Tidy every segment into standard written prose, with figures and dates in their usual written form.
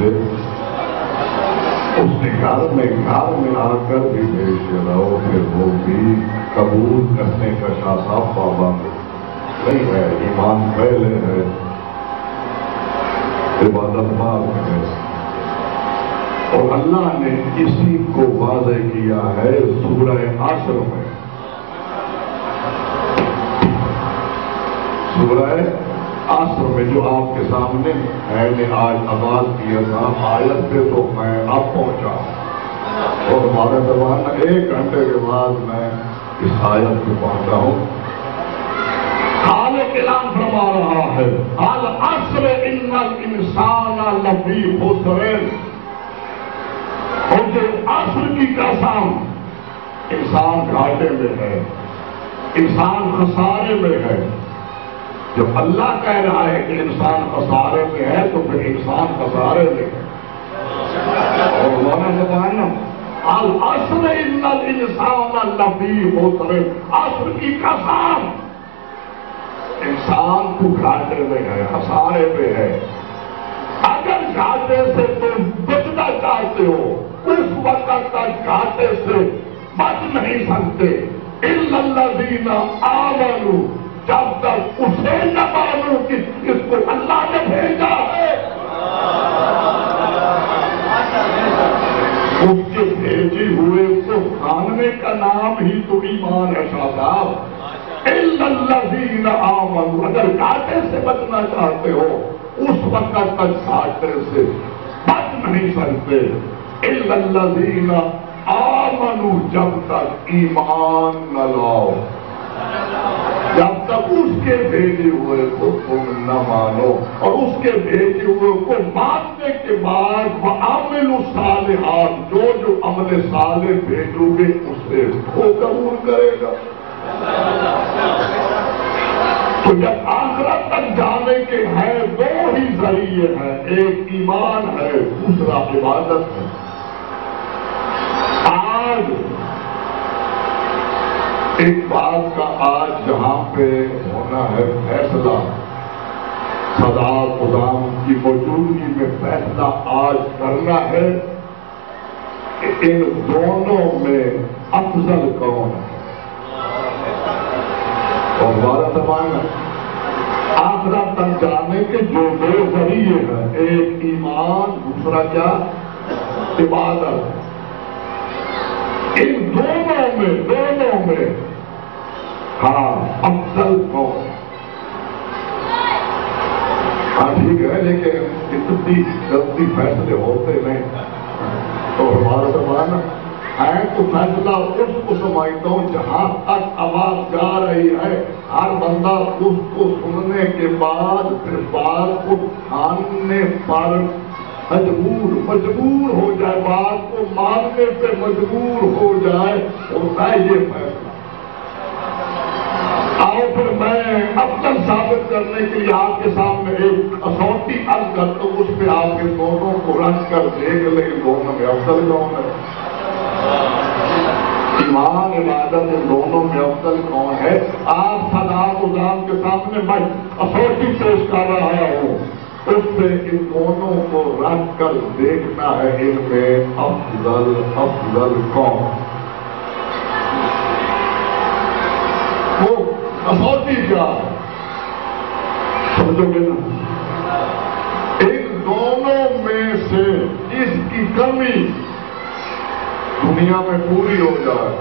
سے اس نے گھر میں آ کر بھی پیش رہو، پھر وہ بھی قبول کرنے کا شاہ صاحب پابند نہیں ہے، ایمان پہلے ہے، عبادت بعد ہے۔ اور اللہ نے اسی کو واضح کیا ہے سورہ عصر میں۔ سورہ عصر میں جو آپ کے سامنے میں نے آج آغاز کیا تھا، آیت پہ تو میں اب پہنچا اور ہمارے دربار میں 1 گھنٹے کے بعد میں اس آیت پہ پہنچا ہوں۔ خالق اعلان فرما رہا ہے العصر ان الانسان لفی خسر، اور جو عصر کی قسم، انسان گھاٹے میں ہے، انسان خسارے میں ہے۔ جب اللہ کہہ رہا ہے کہ انسان خسارے میں ہے تو پھر انسان خسارے میں ہے۔ اور مولانا بتانا العصر ان الانسان لفی خسر، عصر کی قسم، انسان تو گھاٹے میں ہے، خسارے میں ہے۔ اگر گھاٹے سے تم بچنا چاہتے ہو، اس وقت تک گھاٹے سے بچ نہیں سکتے الا الذین آمنوا، جب تک اسے نہ مانو کہ اس کو اللہ نے بھیجا ہے۔ اس کے بھیجے ہوئے کو ماننے کا نام ہی تو ایمان ہے شاہ صاحب۔ الا الذین آمنوا، اگر گھاٹے سے بچنا چاہتے ہو اس وقت تک گھاٹے سے بچ نہیں سکتے الا الذین آمنوا، جب تک ایمان نہ لاؤ، جب تک اس کے بھیجے ہوئے کو تم نہ مانو، اور اس کے بھیجے ہوئے کو ماننے کے بعد وَعَمِلُوا الصَّالِحَاتِ، جو عمل صالح بھیجو گے اسے وہ قبول کرے گا۔ تو جب آخرت تک جانے کے ہیں 2 ہی ذریعے ہیں، ایک ایمان ہے، دوسرا عبادت ہے۔ آج ایک بات کا آج جہاں پہ ہونا ہے فیصلہ، صدارت نظام کی موجودگی میں فیصلہ آج کرنا ہے کہ ان دونوں میں افضل کون ہے۔ اور ہمارا زمانہ آخرت تک جانے کے جو 2 ذریعے ہیں، ایک ایمان، دوسرا کیا؟ عبادت۔ ان دونوں میں ہاں افضل کون؟ ہاں ٹھیک ہے، لیکن اتنی جلدی فیصلے ہوتے نہیں، تو ہمارا زمانہ ہے تو فیصلہ اس کو سمجھتا ہوں جہاں تک آواز جا رہی ہے، ہر بندہ اس کو سننے کے بعد پھر بات کو ٹھاننے پر مجبور ہو جائے، بات کو ماننے پہ مجبور ہو جائے، ہوتا ہے یہ فیصلہ۔ آؤ پھر میں افضل ثابت کرنے کے لیے آپ کے سامنے ایک کسوٹی عرض کرتا ہوں، اس پہ آپ کے دونوں کو رکھ کر دیکھ لیں دونوں میں افضل کون ہے۔ ایمان عبادت ان دونوں میں افضل کون ہے؟ آپ صدارت نظام کے سامنے میں کسوٹی پیش کر رہا ہوں، اس پہ ان دونوں کو رکھ کر دیکھنا ہے ان میں افضل کون۔ وہ کسوٹی کیا ہے سمجھو گے نا؟ ان دونوں میں سے اس کی کمی دنیا میں پوری ہو جائے،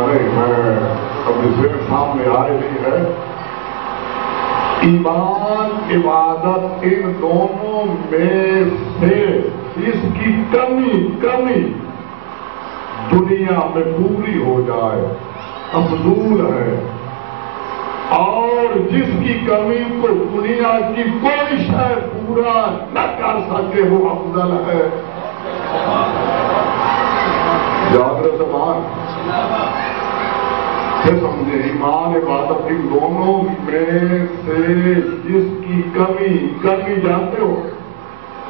نہیں میں ابھی سے سامنے آئے نہیں ہے، ایمان عبادت ان دونوں میں سے اس کی کمی دنیا میں پوری ہو جائے افضول ہے، اور جس کی کمی کو دنیا کی کوئی شے پورا نہ کر سکے وہ افضل ہے۔ جاگرت زمان پھر سمجھے، ایمان عبادت ان دونوں میں سے جس کی کمی جانتے ہو،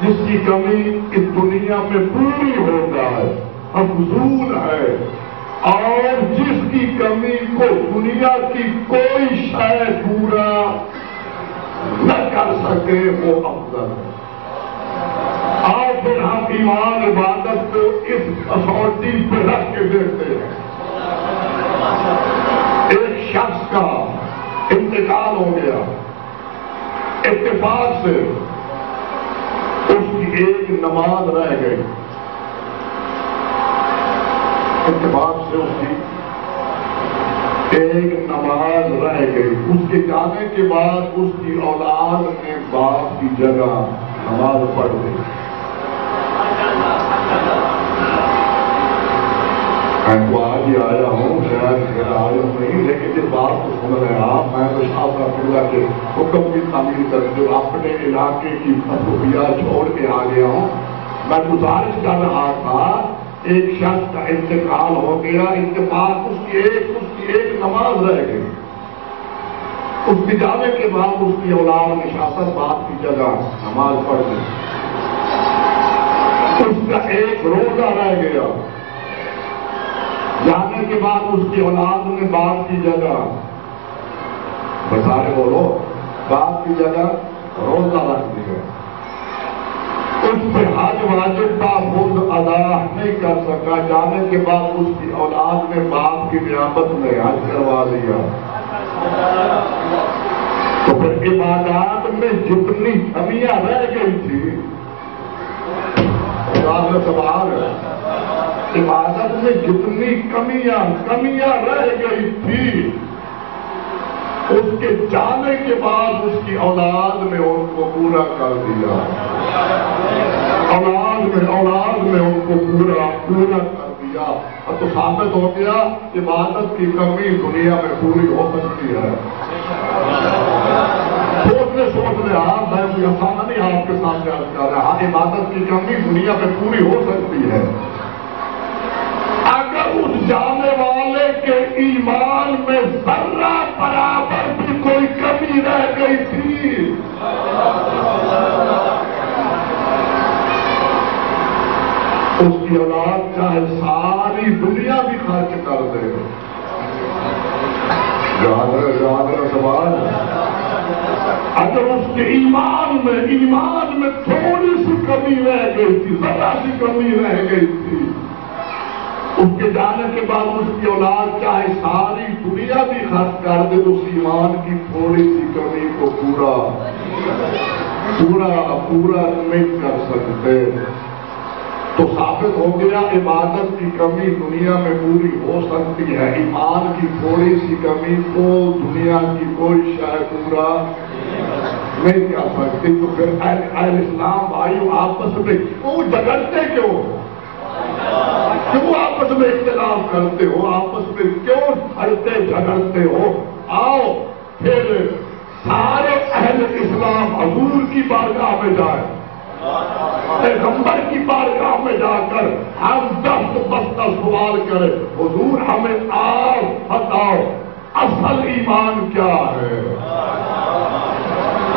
جس کی کمی اس دنیا میں پوری ہو جائے افضول ہے، اور جس کی کمی کو دنیا کی کوئی شے پورا نہ کر سکے وہ افضل ہے۔ اور پھر ہم ایمان عبادت کو اس کسوٹی پہ رکھ کے دیکھتے ہیں۔ ایک شخص کا انتقال ہو گیا، اتفاق سے اس کی ایک نماز رہ گئی، اتفاق سے اس کی ایک نماز رہ گئی۔ اس کے جانے کے بعد اس کی اولاد نے باپ کی جگہ نماز پڑھ دی۔ میں تو آج ہی آیا ہوں، شاید آیا نہیں، لیکن جس بات کو سن رہے ہیں آپ، میں تو شاہ رحمۃ اللہ کے حکم کی تعمیل کر جو اپنے علاقے کی خصوصیات چھوڑ کے آ گیا ہوں۔ میں گزارش کر رہا تھا، ایک شخص کا انتقال ہو گیا، اتفاق اس کی ایک نماز رہ گئی۔ اس کے جانے کے بعد اس کی اولاد نشاست باپ کی جگہ نماز پڑھ دی۔ اس کا ایک روزہ رہ گیا، جانے کے بعد اس کی اولاد نے باپ کی جگہ، بسارے بولو، باپ کی جگہ روزہ رکھ دیا۔ اس پہ حج واجب تھا، خود ادا نہیں کر سکا، جانے کے بعد اس کی اولاد نے باپ کی نیابت میں حج کروا دیا۔ تو پھر عبادات میں جتنی کمیاں رہ گئی تھی، سوال ہے، عبادت میں جتنی کمیاں رہ گئی تھی، اس کے جانے کے بعد اس کی اولاد نے ان کو پورا کر دیا۔ اولاد میں ان کو پورا کر دیا، اور تو ثابت ہو گیا عبادت کی کمی دنیا میں پوری ہو سکتی ہے۔ سوچ لے آپ، میں کوئی افسانہ نہیں آپ کے سامنے عرض کر رہا، عبادت کی کمی دنیا میں پوری ہو سکتی ہے اگر اس جانے والے کے ایمان میں ذرہ برابر بھی کوئی کمی رہ گئی تھی۔ اس کی اولاد چاہے ساری دنیا بھی خرچ کر دے، یاد رہے سوال، اگر اس کے ایمان میں تھوڑی سی کمی رہ گئی تھی، ذرا سی کمی رہ گئی تھی، اس کے جانے کے بعد اس کی اولاد چاہے ساری دنیا بھی خرچ کر دے تو اس ایمان کی تھوڑی سی کمی کو پورا نہیں کر سکتے۔ تو ثابت ہو گیا عبادت کی کمی دنیا میں پوری ہو سکتی ہے، ایمان کی تھوڑی سی کمی کو دنیا کی کوئی شے پورا نہیں کر سکتی۔ تو پھر اہل اسلام بھائیو آپس میں کیوں جھگڑتے کیوں آپس میں اختلاف کرتے ہو، آپس میں کیوں لڑتے جھگڑتے ہو؟ آؤ پھر سارے اہل اسلام حضور کی بارگاہ میں جائیں، پیغمبر کی بارگاہ میں جا کر ہم دست بستہ سوال کریں، حضور ہمیں آپ بتاؤ اصل ایمان کیا ہے؟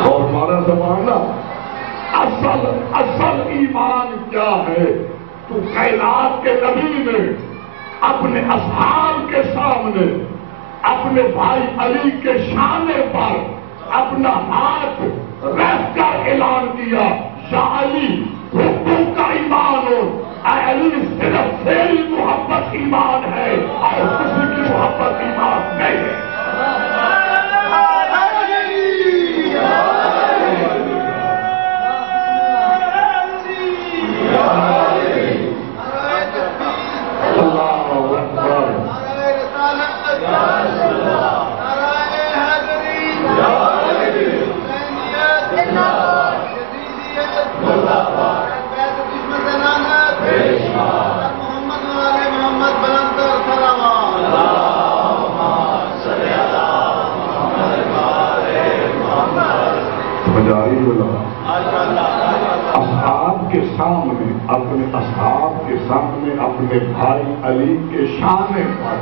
اور ہمارا زمانہ اصل ایمان کیا ہے؟ تو کائنات کے نبی نے اپنے اصحاب کے سامنے اپنے بھائی علی کے شانے پر اپنا ہاتھ رکھ کر اعلان کیا، یا علی حکم کا ایمان ہو، اے علی صرف تیری محبت ایمان ہے اور کسی کی محبت ایمان نہیں ہے۔ اپنے اصحاب کے سامنے اپنے بھائی علی کے شانے پر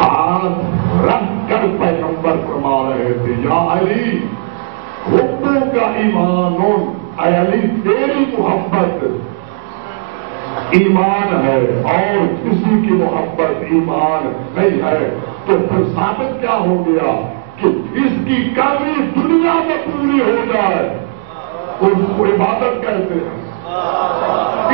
ہاتھ رکھ کر پیغمبر فرما رہے تھے، یا علی حکم کا ایمان، اے علی تیری محبت ایمان ہے ہے اور کسی کی محبت ایمان نہیں ہے، تو پھر ثابت کیا ہو گیا کہ اس کی کمی دنیا میں پوری ہو جائے اس کو عبادت کہتے ہیں،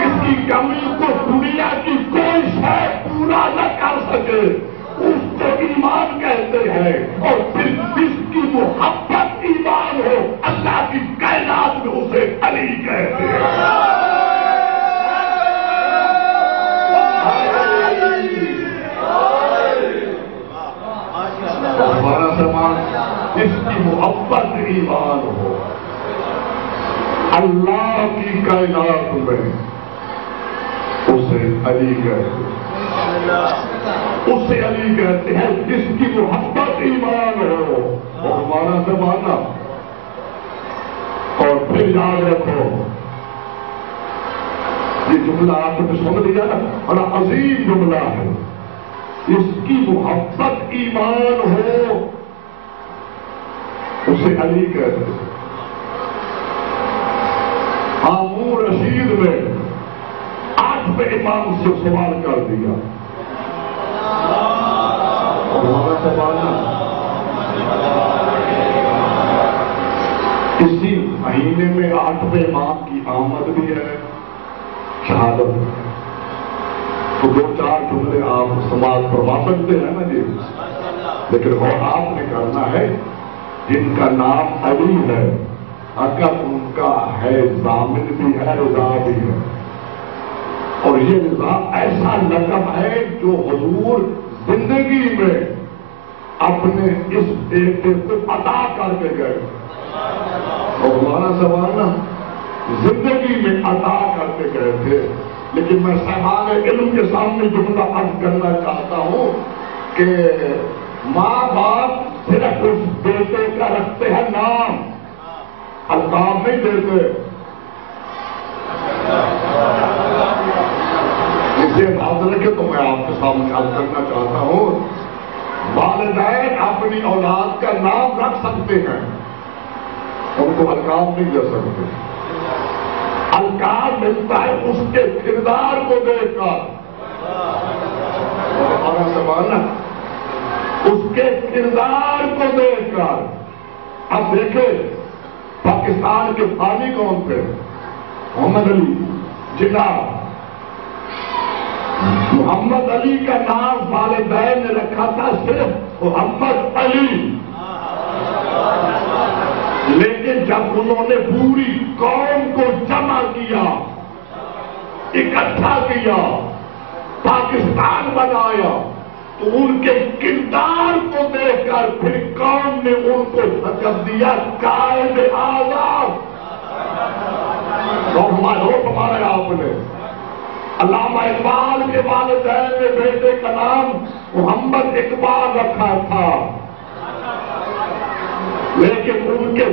اس کی کمی کو دنیا کی کوئی شے پورا نہ کر سکے اس کو ایمان کہتے ہیں، اور پھر جس کی محبت ایمان ہو اللہ کی کائنات میں اسے علی کہتے ہیں۔ ہمارا سامان جس کی محبت ایمان ہو اللہ کی کائنات میں اسے علی کہتے ہیں، اسے علی کہتے ہیں جس کی محبت ایمان ہو، اور ہمارا زمانہ۔ اور پھر یاد رکھو یہ جملہ آپ نے سن لیا نا، بڑا عظیم جملہ ہے، اس کی محبت ایمان ہو اسے علی کہتے ہیں۔ ہارون رشید نے 8ویں امام سے سوال کر دیا، ہمارا سوال اسی مہینے میں 8ویں امام کی آمد بھی ہے، شہادت، تو 2-4 جملے آپ سماعت فرما سکتے ہیں نا جی، لیکن اور آپ نے کرنا ہے جن کا نام علی ہے اگر ان کا ہے ضامن بھی ہے رضا بھی ہے، اور یہ رضا ایسا لقب ہے جو حضور زندگی میں اپنے اس بیٹے کو عطا کر کے گئے، اور ہمارا سوال نا زندگی میں عطا کر کے گئے تھے۔ لیکن میں صاحب علم کے سامنے جملہ عرض کرنا چاہتا ہوں کہ ماں باپ صرف اس بیٹے کا رکھتے ہیں نام، القاب نہیں دیتے۔ اسے یاد رکھے تو میں آپ کے سامنے عرض کرنا چاہتا ہوں، والدین اپنی اولاد کا نام رکھ سکتے ہیں، ان کو القاب نہیں دے سکتے۔ القاب ملتا ہے اس کے کردار کو دیکھ کر، ہمارا سوال اس کے کردار کو دیکھ کر۔ اب دیکھیں پاکستان کے بانی کون تھے؟ محمد علی جناح۔ محمد علی کا نام والدین نے رکھا تھا صرف محمد علی، لیکن جب انہوں نے پوری قوم کو جمع کیا، اکٹھا کیا، پاکستان بنایا، تو ان کے کردار کو دیکھ کر پھر قوم نے ان کو لقب دیا قائد اعظم۔ ہمارے آپ نے علامہ اقبال کے والدین نے بیٹے کا نام محمد اقبال رکھا تھا، لیکن ان کے